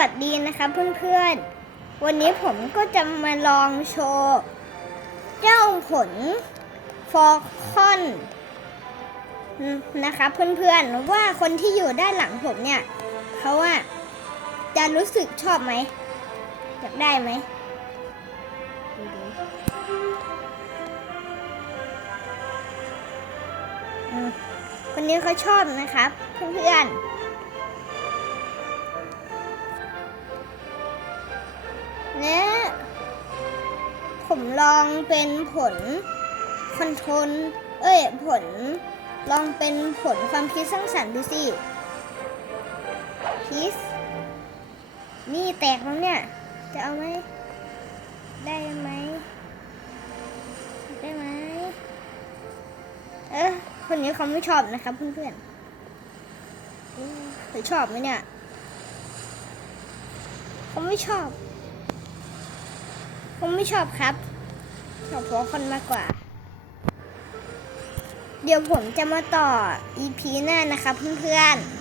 วัสดีนะครับเพื่อนๆ วันนี้ผมก็จะมาลองโชว์เจ้าผลฟอร์คอนนะครับเพื่อนๆ ว่าคนที่อยู่ด้านหลังผมเนี่ยเขาว่าจะรู้สึกชอบไหมอยากได้ไหมอืมคนนี้เขาชอบนะครับเพื่อนๆ ผมลองเป็นผลคอนโทรลเอ้ย ผล ลองเป็นผลความคิดสร้างสรรค์ดูสิคิสนี่แตกแล้วเนี่ย จะเอาไหม ได้ไหม ได้ไหม เออคนนี้เขาไม่ชอบนะครับเพื่อนๆอืมเขาชอบไหมเนี่ย เขาไม่ชอบ ผมไม่ชอบครับชอบหัวคนมากกว่า เดี๋ยวผมจะมาต่อ EP หน้านะครับเพื่อนๆ